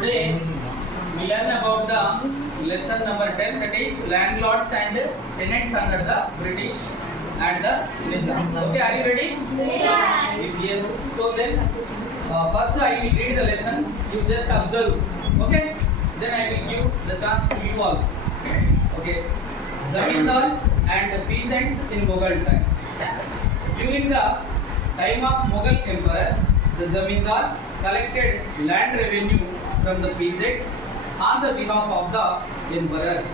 Today we learn about the lesson number 10, that is landlords and tenants under the British and the Nizam. Okay, are you ready? Yes. So then first I will read the lesson, you just observe. Okay, then I will give the chance to you also. Okay, Zamindars and peasants in Mughal times. During the time of Mughal emperors, the Zamindars collected land revenue from the peasants on the behalf of the emperor.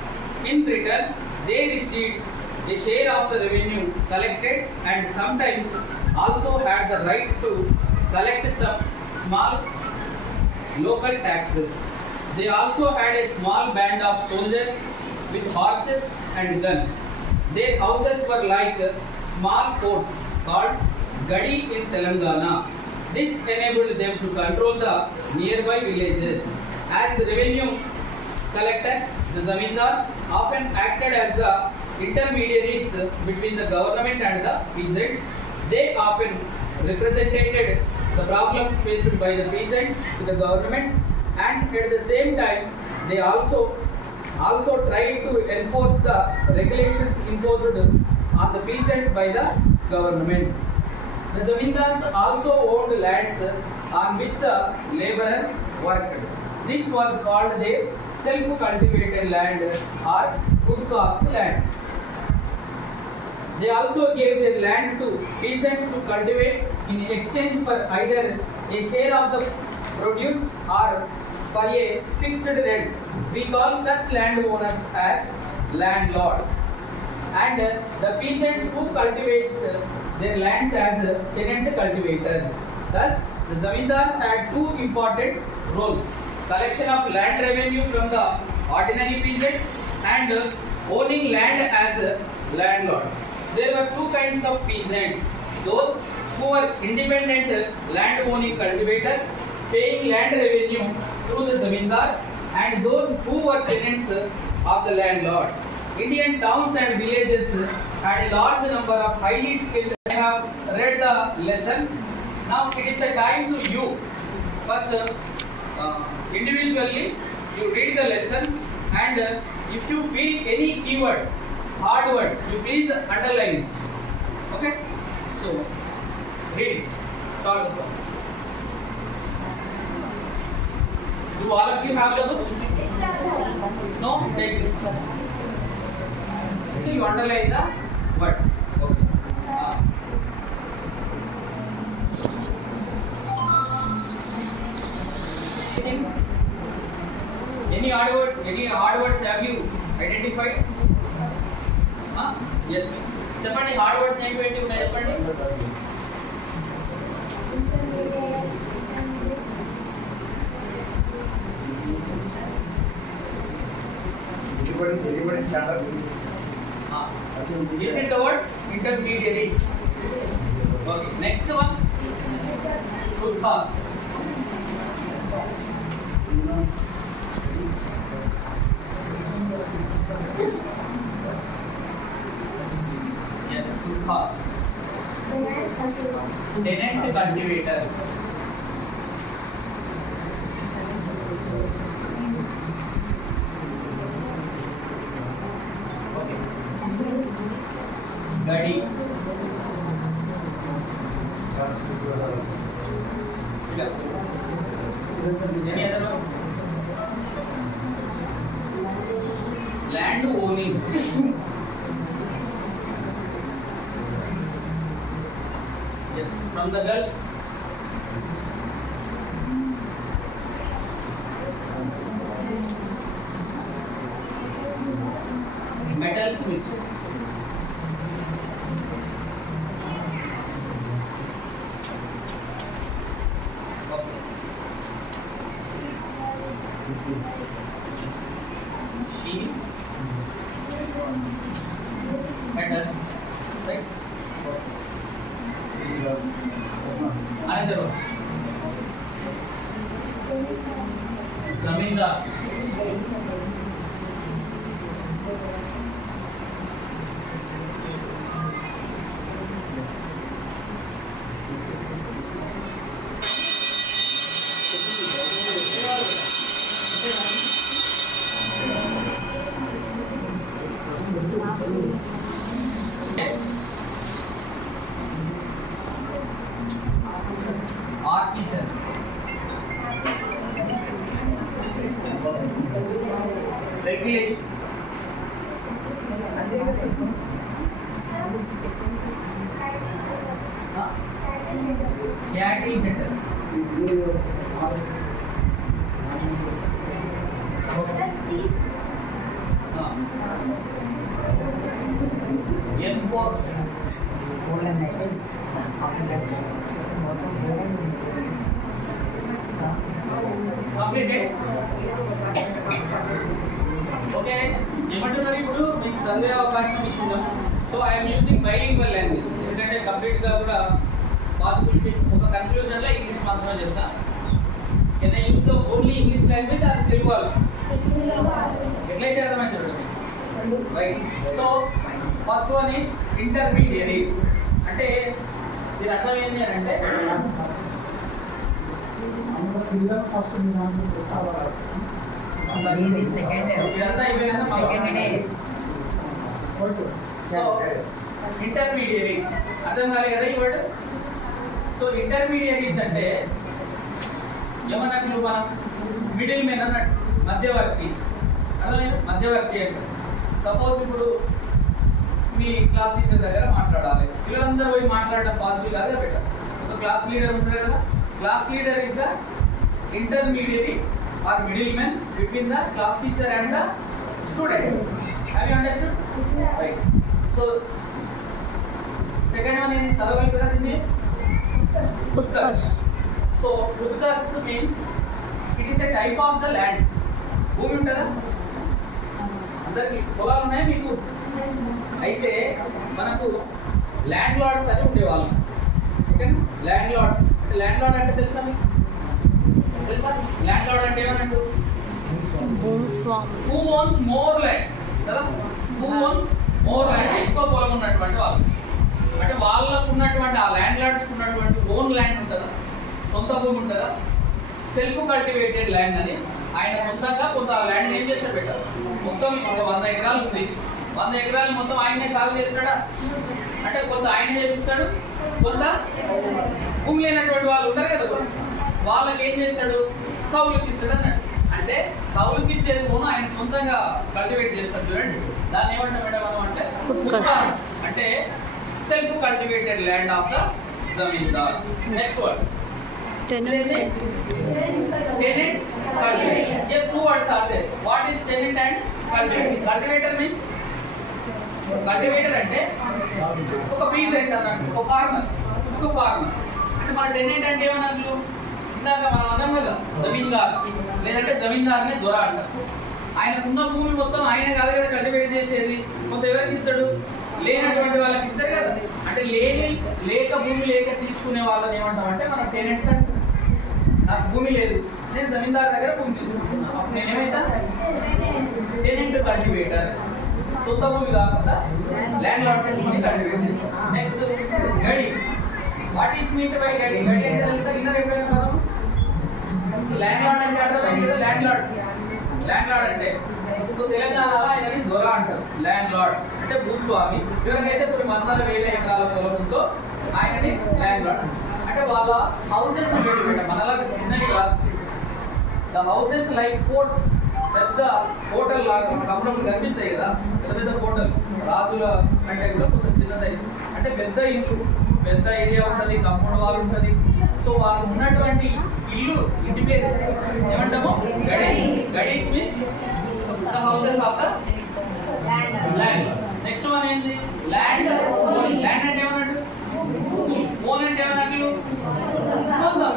In return, they received a share of the revenue collected and sometimes also had the right to collect some small local taxes. They also had a small band of soldiers with horses and guns. Their houses were like small forts called Gadi in Telangana. This enabled them to control the nearby villages. As revenue collectors, the zamindars often acted as the intermediaries between the government and the peasants. They often represented the problems faced by the peasants to the government, and at the same time they also tried to enforce the regulations imposed on the peasants by the government. The zamindars also owned lands on which the laborers worked. This was called their self-cultivated land or good caste land. They also gave their land to peasants to cultivate in exchange for either a share of the produce or for a fixed rent. We call such landowners as landlords. And the peasants who cultivate their lands as tenant cultivators. Thus, the zamindars had two important roles: collection of land revenue from the ordinary peasants and owning land as landlords. There were two kinds of peasants: those who were independent land owning cultivators paying land revenue through the zamindar, and those who were tenants of the landlords. Indian towns and villages had a large number of highly skilled. I have read the lesson. Now it is the time to you. First, individually you read the lesson, and if you feel any keyword, hard word, you please underline it. Okay? So, read it. Start the process. Do all of you have the books? No? Take this one. You underline the words. Okay. Any hard words have you identified? Yes. చెప్పండి, hard words ఏంటి ఉన్నాయి చెప్పండి. Is it the word intermediaries? Okay. Next one. Footpaths. Yes, footpaths. Tenant cultivators. Gadi. Any other one? Land owning. Yes, from the girls. Metal smiths. Okay. She metals, right? Another one. Zamindar. Yes. Artisans. Regulations. Gladiators. Enforce. Completed. Okay. ఏమంటున్నారు ఇప్పుడు మీకు చదివే అవకాశం ఇచ్చినాం. So I'm using bilingual language. ఎందుకంటే complete గా కూడా possibility ఒక కన్క్లూజన్ లో ఇంగ్లీష్ మాత్రమే చెప్తా. Can I use the only English language or Telugu also? ఎట్లయితే అర్థమైంది చూడండి. Right. So first one is intermediaries. అంటే దీని అర్థం ఏంటి అని అంటే సో ఇంటర్మీడియరీస్ అర్థం కాలే కదా ఈ వర్డ్. సో ఇంటర్మీడియరీస్ అంటే ఏమన్నట్లు మనం మిడిల్ మెన్ అన్నట్టు, మధ్యవర్తి. అర్థమైంది? మధ్యవర్తి అంటే సపోజ్ ఇప్పుడు మీ క్లాస్ టీచర్ దగ్గర మాట్లాడాలి, పిల్లలందరూ పోయి మాట్లాడడం పాసిబుల్ కాదు కదా బెటర్. ఒక క్లాస్ లీడర్ ఉంటాడు కదా, class leader is the intermediary or middle men between the class teacher and the students. Have you understood? Right. So second one ఏంటి చదవగలుగుతారా దీన్ని? Utkarsh. So Utkarsh means it is a type of the land. భూమి ఉంటుందా? అందరికి పొలాలు ఉన్నాయి మీకు. అయితే మనకు ల్యాండ్ లార్డ్స్ అని ఉండేవాళ్ళం. ఓకేనా? ల్యాండ్ లార్డ్స్ అంటే ల్యాండ్ లార్డ్ అంటే తెలుసా మీకు? తెలుసా ల్యాండ్ లార్డ్ అంటే ఏమన్నట్టు? హూ ఓన్స్ మోర్ ల్యాండ్ కదా. హూ ఓన్స్ మోర్ ల్యాండ్, ఎక్కువ పొలం ఉన్నటువంటి వాళ్ళు. అంటే వాళ్ళకు ఉన్నటువంటి ఆ ల్యాండ్ లార్డ్స్కి ఉన్నటువంటి ఓన్ ల్యాండ్ ఉంటుందా, సొంత భూమి ఉంటుందా? సెల్ఫ్ కల్టివేటెడ్ ల్యాండ్ అని ఆయన సొంతంగా కొంత ల్యాండ్ ఏం చేస్తాడు బెటర్, మొత్తం ఒక 100 ఎకరాలు ఉంది, 100 ఎకరాలు మొత్తం ఆయనే సాగు చేస్తాడా? అంటే కొంత ఆయనే చేపిస్తాడు, కొంత భూమి లేనటువంటి వాళ్ళు ఉంటారు కదా, వాళ్ళకి ఏం చేస్తాడు? కౌలుకి ఇస్తాడు అన్నాడు. అంటే కౌలుకి ఇచ్చే భూమి ఆయన సొంతంగా కల్టివేట్ చేస్తాడు. చూడండి, దాన్ని ఏమంటాం మనం అంటే అంటే self cultivated land of the Zamindar. Next word tenant. Tenant, cultivator. Yes, two words are there. What is tenant and cultivator? Cultivator means cultivator అంటే ఒక పీసెంట్ అన్నట్టు, ఒక ఫార్మర్. అంటే మన టెనెంట్ అంటే ఏమన్నట్లు ఇందాక మనం అన్నాం కదా, జమీందార్ లేదంటే జమీందార్నే దొర అంటారు. ఆయనకున్న భూమి మొత్తం ఆయన కాదు కదా కల్టివేట్ చేసేది, కొంత ఎవరికి ఇస్తాడు? లేనటువంటి వాళ్ళకి ఇస్తారు కదా. అంటే లేక భూమి లేక తీసుకునే వాళ్ళని ఏమంటాం అంటే మనం టెనెంట్స్ అంటే. నాకు భూమి లేదు, నేను జమీందార్ దగ్గర భూమి తీసుకుంటున్నాను, అప్పుడు నేను ఏమైతా? Tenant cultivator. సొంత భూమి కాకుండా ల్యాండ్ లార్డ్స్ భూమిని కల్టివేట్ చేస్తాం. నెక్స్ట్ గడి. వాట్ ఈస్ మీట్ బై గడి? గడి అంటే తెలుసా? ఇన్నర్ ఎప్పుడైనా పదం ల్యాండ్ లార్డ్ అంటే అర్థమైంది కదా. ల్యాండ్ లార్డ్ అంటే ఇప్పుడు తెలంగాణలో ఆయనని దొర అంటారు. ల్యాండ్ లార్డ్ అంటే భూస్వామి. ఎవరికైతే కొన్ని 100,000 ఎకరాల పొలం ఉందో ఆయనని ల్యాండ్ లార్డ్ అంటే వాళ్ళ హౌసెస్ ఉండేవి. మనలాగా చిన్నవి కాదు. ద హౌసెస్ లైక్ ఫోర్ట్స్, పెద్ద హోటల్ లాగా మనకు అప్పుడప్పుడు కనిపిస్తాయి కదా, పెద్ద పెద్ద హోటల్, రాజుల కంటే కూడా కొంచెం చిన్న సైజు, అంటే పెద్ద ఇల్లు, పెద్ద ఏరియా ఉంటుంది, కాంపౌండ్ వాల్ ఉంటుంది. సో వాళ్ళు ఉన్నటువంటి ఇల్లు, ఇంటి పేరు ఏమంటాము? గడి. గడీస్ means the houses of the land. Next one ఏంటి? Land owning. ల్యాండ్ అంటే ఏమన్నట్టు? ఓన్ అంటే ఏమన్నట్లు? సొంతం.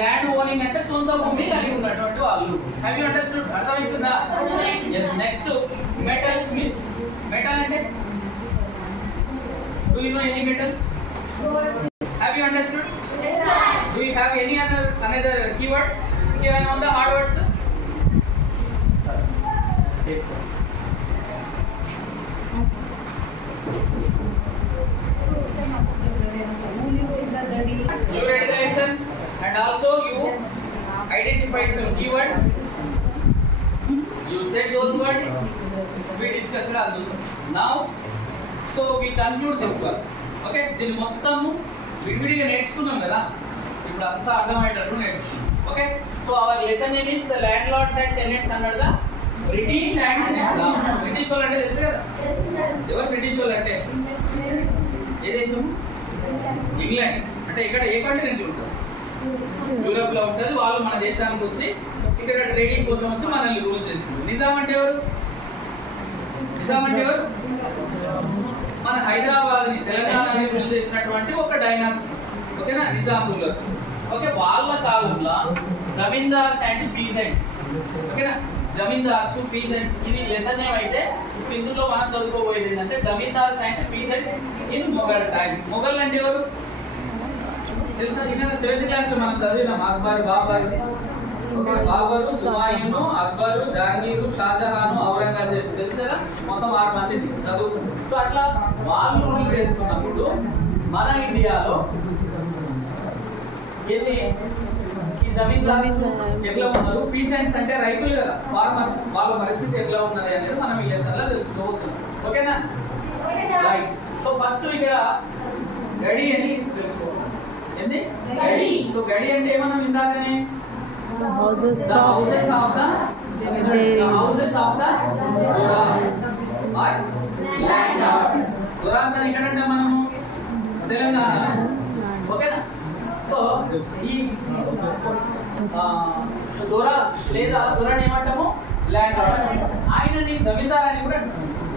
ల్యాండ్ ఓనింగ్ అంటే సొంత భూమి కలిగి ఉన్నటువంటి వాళ్ళు. Have you understood? అర్థమవుతుందా? yes. Next metal smiths. Metal అంటే do you know any metal? Have you understood? Yes sir. Do you have any another keyword? Even on the hard words? Sir. Yes sir. You read the lesson and also you identified some keywords. You said those words. We discussed all those. Now, so we conclude this one. Okay? దీన్ని మొత్తం విడివిడిగా నేర్చుకున్నాం కదా, ఇప్పుడు అంతా అర్థమయ్యేటట్టు నేర్చుకున్నాం. Okay, so our lesson name is the landlords and tenants under the British and Nizam. British వాళ్ళు అంటే తెలుసు కదా, ఎవరు బ్రిటిష్ వాళ్ళు అంటే? ఏ దేశం? ఇంగ్లాండ్. అంటే ఇక్కడ ఏ కంట్రీ ఉంటారు? యూరోప్ లో ఉంటుంది. వాళ్ళు మన దేశానికి వచ్చి ఇక్కడ ట్రేడింగ్ కోసం వచ్చి మనల్ని రూల్ చేసింది. నిజాం అంటే ఎవరు? నిజాం అంటే ఎవరు? మన హైదరాబాద్ ని, తెలంగాణని రూల్ చేసినటువంటి ఒక డైనాసిటీ. ఓకేనా? నిజాం రూలర్స్. ఓకే, వాళ్ళ కాలంలో జమీందార్స్ అండ్ పీజెంట్స్. ఓకేనా? Zamindars, peasants. ఇది లెసన్ ఏమైతే ఇందులో మనం చదువుకోబోయేది ఏంటంటే zamindars and peasants in Mughal time. Mughal అంటే ఎవరు తెలుసా? ఇంకా 7th క్లాస్ లో మనం చదివినాం. అక్బర్, బాబర్. బాబరు, హుమాయూన్, అక్బరు, జహాంగీరు, షాజహాన్, ఔరంగజేబు. తెలుసు కదా, మొత్తం 6 మంది చదువు. సో అట్లా వాళ్ళు రూల్ చేసుకున్నప్పుడు మన ఇండియాలో ఏంటి ఈ జమీందార్స్ ఎట్లా ఉన్నారు, పీసెంట్స్ అంటే రైతులు కదా, ఫార్మర్స్, వాళ్ళ పరిస్థితి ఎట్లా ఉన్నది అనేది మనం ఈ లెసన్ లో తెలుసుకోబోతున్నాం. ఓకేనా? రైట్. సో ఫస్ట్ ఇక్కడ గడి అని తెలుసుకోవాలి. ఏంది గడి? సో గడి అంటే ఏమన్నా ఇందాకనే The houses the of houses of the Doras or landlords. Doras అని ఎక్కడంటే మనము తెలంగాణలో. ఓకేనా? సో ఈ దొరా లేదా దొరని ఏమంటాము? Land lord. ఆయనని జమీందార్ అని కూడా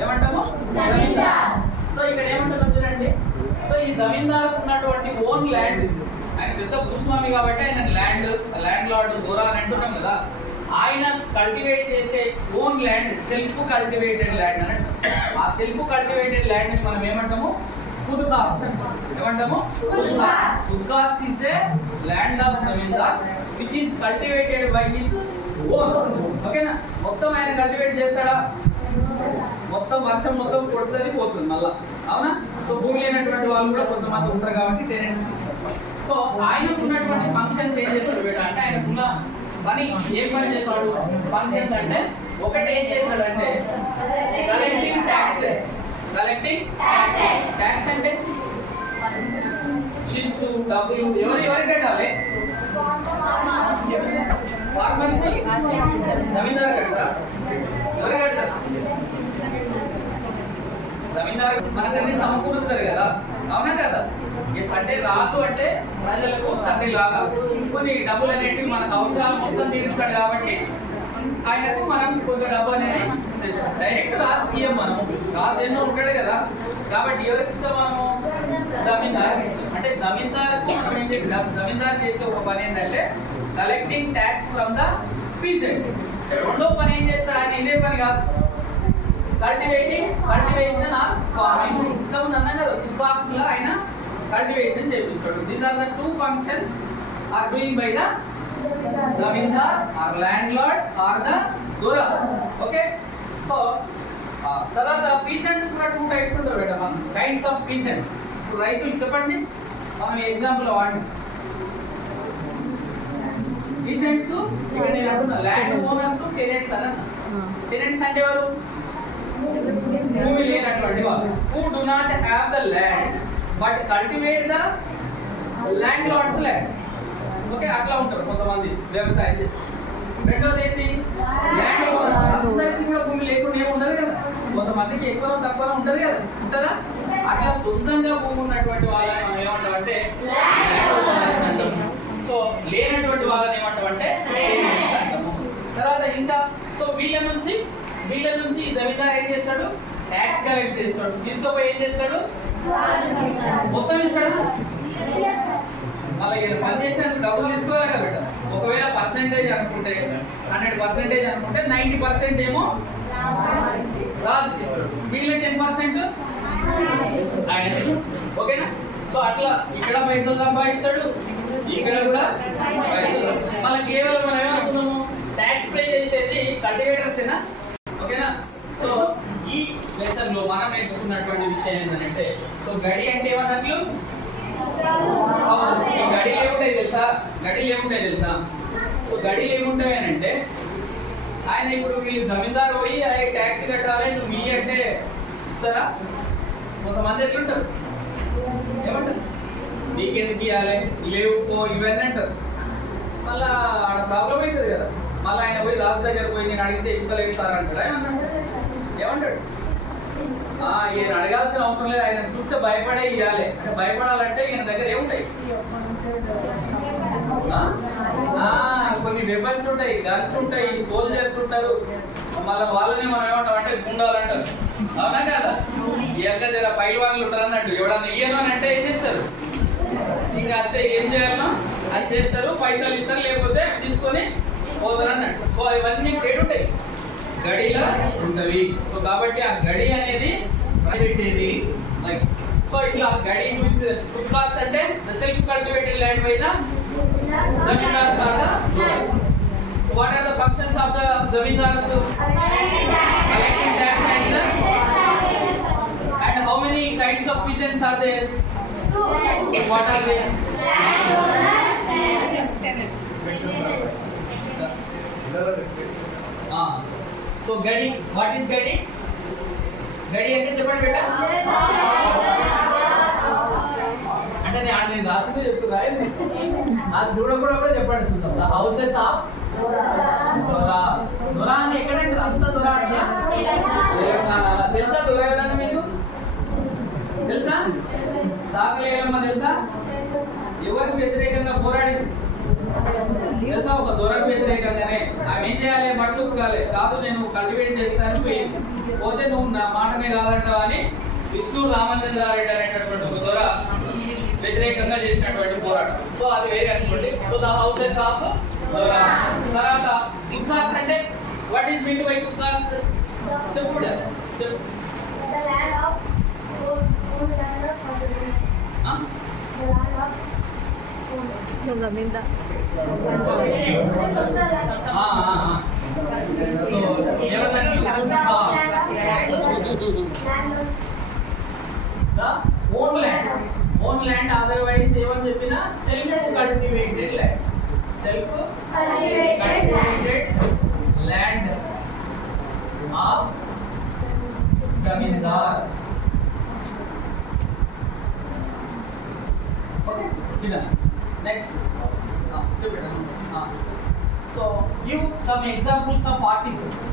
ఏమంటాము? జమీందార్. సో ఇక్కడ ఏమంటారు చూడండి. సో ఈ జమీందార్ ఉన్నటువంటి ఓన్ ల్యాండ్, ఆయన పెద్ద భూస్వామి కాబట్టి ఆయన ల్యాండ్ లార్డ్ దొరా అని అంటున్నాం కదా, ఆయన కల్టివేట్ చేసే own land self cultivated land అని అంటాం. ఆ సెల్ఫ్ కల్టివేటెడ్ ల్యాండ్ ని మనం ఏమంటాము? ఖుద్కాస్ట్ అంటాం. ఏమంటాము? ఖుద్కాస్ట్ is the land of zamindars which is cultivated by his own. ఓకేనా? మొత్తం ఆయన కల్టివేట్ చేస్తాడా? మొత్తం వర్షం మొత్తం కొడుతుంది, పోతుంది మళ్ళా. అవునా? సో భూమి లేనటువంటి వాళ్ళు కూడా కొంతమంది ఉంటారు కాబట్టి టెనెంట్స్ ఇస్తారు. సో ఆయనకు ఉన్నటువంటి ఫంక్షన్స్ ఏం చేస్తాడు బేట అంటే, ఆయనకున్న పని ఏం పని చేస్తాడు? ఫంక్షన్స్ అంటే ఒకటి ఏం చేస్తాడంటే కలెక్టింగ్ ట్యాక్సెస్. కలెక్టింగ్ ట్యాక్స్ అంటే శిస్తు, డబ్బులు ఎవరు కట్టాలి? ఫార్మర్స్, జమీందారు కడతారా? ఎవరు కడతారు? జమీందారు మనకన్నీ సమకూరుస్తారు కదా, అవునా కదా? అంటే రాజు అంటే ప్రజలకు తండ్రి లాగా. కొన్ని డబ్బులు అనేవి మనకు అవసరాలు మొత్తం తీరుస్తాడు కాబట్టి ఆయనకు మనం కొంత డబ్బు అనేది డైరెక్ట్ రాజుకి ఇయ్యం. మనం రాజు ఎన్నో ఉంటాడు కదా, కాబట్టి ఎవరికి ఇస్తాం మనము? జమీందారు ఇస్తాం. అంటే జమీందారు చేసే ఒక పని ఏంటంటే collecting tax from the peasants. రెండో పని ఏం చేస్తాడు ఆయన? ఇదే పని కాదు, కల్టివేషన్ ఆర్ ఫార్మింగ్. ఇంతకుముందు అన్నాం కదా, ఖుద్కాస్ట్ లో ఆయన కల్టివేషన్ చేపిస్తాడు. These are the 2 functions are doing by the zamindar or landlord or the dora. Okay, so తర్వాత peasants కూడా 2 types ఉంటారు బేట. మనం కైండ్స్ ఆఫ్ peasants. ఇప్పుడు రైతులు చెప్పండి, మనం ఎగ్జాంపుల్ వాడి peasants ఇక్కడ నేను అంటున్నా ల్యాండ్ ఓనర్స్, టెనెంట్స్ అన్న. టెనెంట్స్ అంటే ఎవరు? భూమి లేనటువంటి వాళ్ళు. who do not have the land but cultivate the landlord's land. Okay, అట్లా ఉంటారు కొంతమంది వ్యవసాయం చేస్తారు. రెండోది ఏంటి? Land owners. అందరికీ కూడా భూమి లేకుండా ఏమి ఉండదు కదా, కొంతమందికి ఎక్కువ తక్కువ ఉంటది కదా, ఉంటుందా? అట్లా సొంతంగా భూమి ఉన్నటువంటి వాళ్ళని మనం ఏమంటామంటే ల్యాండ్ ఓనర్స్ అంటాము. సో లేనటువంటి వాళ్ళని ఏమంటామంటే టెనెంట్స్ అంటాము. తర్వాత ఇంకా సో వీళ్ళ నుంచి ఈ జమీందారు ఏం చేస్తాడు? ట్యాక్స్ కలెక్ట్ చేస్తాడు. తీసుకుపోయి ఏం చేస్తాడు? మొత్తం ఇస్తాడు. అలాగే పని చేసినందుకు డబ్బులు తీసుకోవాలి కాబట్టి ఒకవేళ పర్సెంటేజ్ అనుకుంటే 100% అనుకుంటే 90% ఏమో రాజుకి ఇస్తాడు. వీళ్ళ 10% ఆయన ఇస్తాడు. ఓకేనా? సో అట్లా ఇక్కడ పైసలు సంపాదిస్తాడు, ఇక్కడ కూడా మళ్ళీ కేవలం మనం ఏమనుకున్నాము? ట్యాక్స్ పే చేసేది కల్టివేటర్స్ ఏనా? ఓకేనా? సో ఈ లెసన్ లో మనం నేర్చుకున్నటువంటి విషయం ఏంటంటే సో గడి అంటే ఏమన్నట్లు గడిలు ఏముంటాయి తెలుసా? సో గడిలు ఏముంటాయి అని అంటే ఆయన ఇప్పుడు వీళ్ళు జమీందారు పోయి ట్యాక్స్ కట్టాలి నువ్వు మీ అంటే ఇస్తారా? కొంతమంది ఎట్లుంటారు ఏమంటారు నీకెందుకు ఇవ్వాలి లేవు పో ఇవన్నీ అంటారు. మళ్ళా ఆడ ప్రాబ్లం అవుతుంది కదా. మళ్ళీ ఆయన పోయి రాజు దగ్గర పోయి నేను అడిగితే ఇస్తారంటాడా? ఏమంటాడు? ఈయన అడగాల్సిన అవసరం లేదు, ఆయన చూస్తే భయపడే ఇవ్వాలి. అంటే భయపడాలంటే ఈయన దగ్గర ఏముంటాయి? కొన్ని వెపన్స్ ఉంటాయి, గన్స్ ఉంటాయి, సోల్జర్స్ ఉంటారు. మళ్ళీ వాళ్ళని మనం ఏమంటాం అంటే గుండాలంటారు. అవునా కదా? దగ్గర పైల్వాన్లు ఉంటారు అన్నట్టు. ఎవడన్నా ఇయ్యను అని అంటే ఏం చేస్తారు? ఇంకా అంతే, ఏం చేయాలనో అది చేస్తారు, పైసలు ఇస్తారు, లేకపోతే తీసుకొని పోతారు అన్నట్టు. సో ఇవన్నీ కూడా ఏడుంటాయి? గడిలా ఉంటవి. సో కాబట్టి ఆ గడి అనేది పెట్టేది లైక్ సో ఇట్లా గడి గురించి కుక్కాస్ అంటే the self cultivated land by the zamindars or the rulers. What are the functions of the zamindars? Collecting tax and how many kinds of peasants are there? What are they? So gadi, what is gadi? Gadi అంటే చెప్పండి బేటా. అంటే నేను రాసిందే చెప్తున్నా, అది చూడకూడదు చెప్పండి. చూద్దాం. The houses of దొరాస్. దొరా అని ఎక్కడంటే అంత దొరా అంటే తెలుసా? దొరా ఎవరన్నా మీకు తెలుసా? సాకలేలమ్మ తెలుసా? ఎవరికి వ్యతిరేకంగా పోరాడింది తెలుసా? ఒక దొరకు వ్యతిరేకంగానే. ఆమె ఏం చేయాలి? బట్టలు ఉతకాలి. కాదు నేను కల్టివేట్ చేస్తాను పోతే నువ్వు నా మాటనే కాదంటావు అని విష్ణు రామచంద్రారెడ్డి అనేటటువంటి ఒక దొర వ్యతిరేకంగా చేసినటువంటి పోరాటం. సో అది వేరే అనుకోండి. సో ద హౌసెస్ ఆఫ్ దొరా. తర్వాత కుక్కాస్ అంటే వాట్ ఈస్ మీన్ బై కుక్కాస్? చెప్పు చెప్పు. The zamindar. So own land otherwise ఏమని చెప్పినా self cultivated land of Zamindar. Okay, see next. So give some examples of partisans.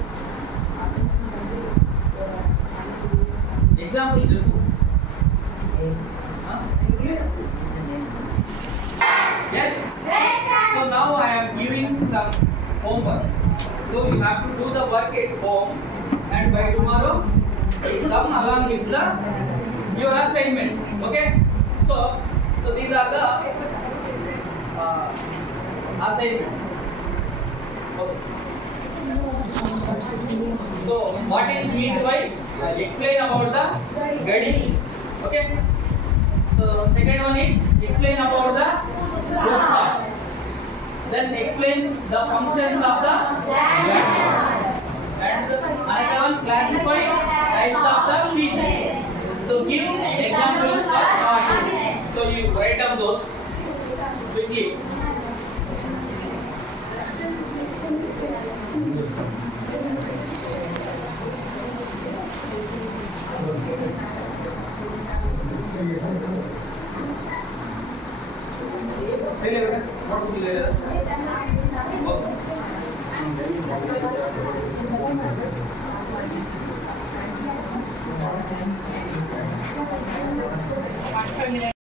Example చెప్పు. Yes. So now I am giving some homework. So you have to do the work at home and by tomorrow come along with the your assignment. Okay. So these are the assignments. Okay. So what is meant by explain about the gadi? Okay. So second one is explain about the kuckas. Then explain the functions of the land. And another one classify types of the pieces. So give examples of parties. So you write down those quickly. What would you say? Okay. minute.